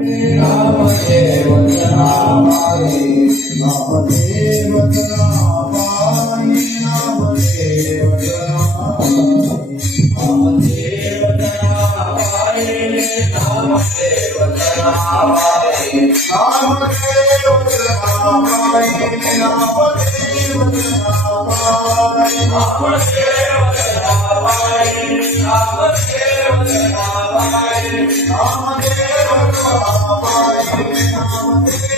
Namdev Janabai Namdev Janabai Namdev Janabai Namdev Janabai Namdev Janabai Namdev Janabai Namdev Janabai Namdev Janabai Namdev Janabai Namdev